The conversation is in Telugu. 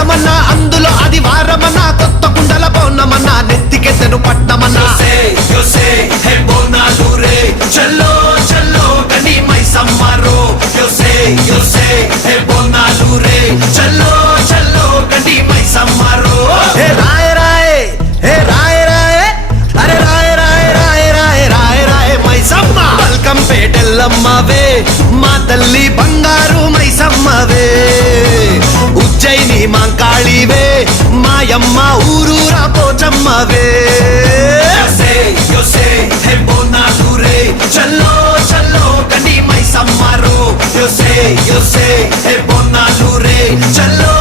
మాసమన్నా అందులో అది వారమన్నా కొత్త కుండల పౌర్ణమన్నా నెత్తికెత్తెను పట్నమన్నా హే బోనాలు రే చల్లో చల్లో గని మైసమ్మరో హే బోనాలు రే చల్లో చల్లో గని మైసమ్మరో హే రాయ రాయ హే రాయ రాయ అరే రాయ రాయ రాయ రాయ రాయ రాయ మైసమ్మ వెల్కమ్ పేటెల్లమ్మవే మా తల్లి బంగారు మైసమ్మవే ఉజ్జయిని మాంకాళివే మాయమ్మ ఊరూరా పోచమ్మవే హే బోనాలు రే చల్లో చల్లో గని మైసమ్మరో హే బోనాలు రే చల్లో